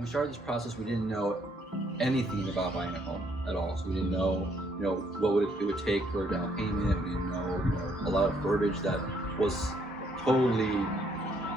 when we started this process, we didn't know anything about buying a home at all. So we didn't know, what it would take for a down payment. We didn't know, a lot of verbiage that was totally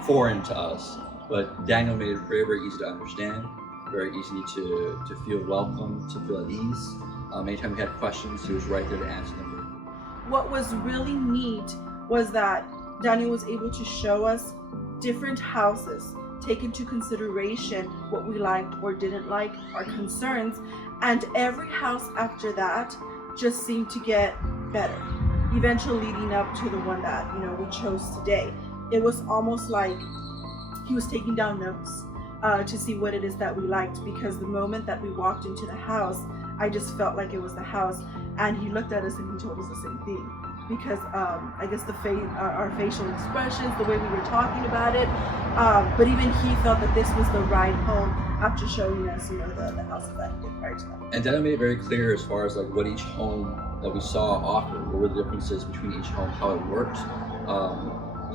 foreign to us. But Daniel made it very, very easy to understand, very easy to feel welcome, to feel at ease. Anytime we had questions, he was right there to answer them. What was really neat was that Daniel was able to show us different houses, take into consideration what we liked or didn't like, our concerns, and every house after that just seemed to get better, eventually leading up to the one that we chose today. It was almost like he was taking down notes to see what it is that we liked, because the moment that we walked into the house, I just felt like it was the house, and he looked at us and he told us the same thing, because I guess our facial expressions, the way we were talking about it, but even he felt that this was the right home after showing us, the houses that he did prior to that. And Daniel made it very clear as far as like what each home that we saw offered, what were the differences between each home, how it worked,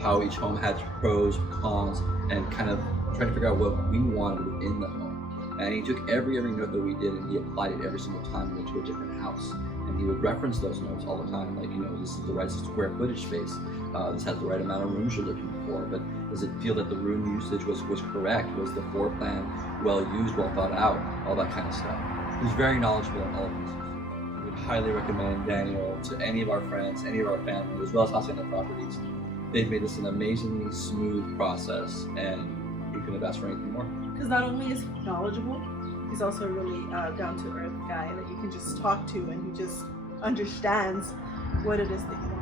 how each home had pros, cons, and kind of trying to figure out what we wanted within the home. And he took every note that we did and he applied it every single time we went to a different house. And he would reference those notes all the time, like, this is the right square footage space, this has the right amount of rooms you're looking for, but does it feel that the room usage was correct? Was the floor plan well used, well thought out, all that kind of stuff. He was very knowledgeable in all of this. We would highly recommend Daniel to any of our friends, any of our family, as well as house and properties. They've made this an amazingly smooth process, and we couldn't have asked for anything more. Because not only is he knowledgeable, he's also a really down-to-earth guy that you can just talk to, and he just understands what it is that you want.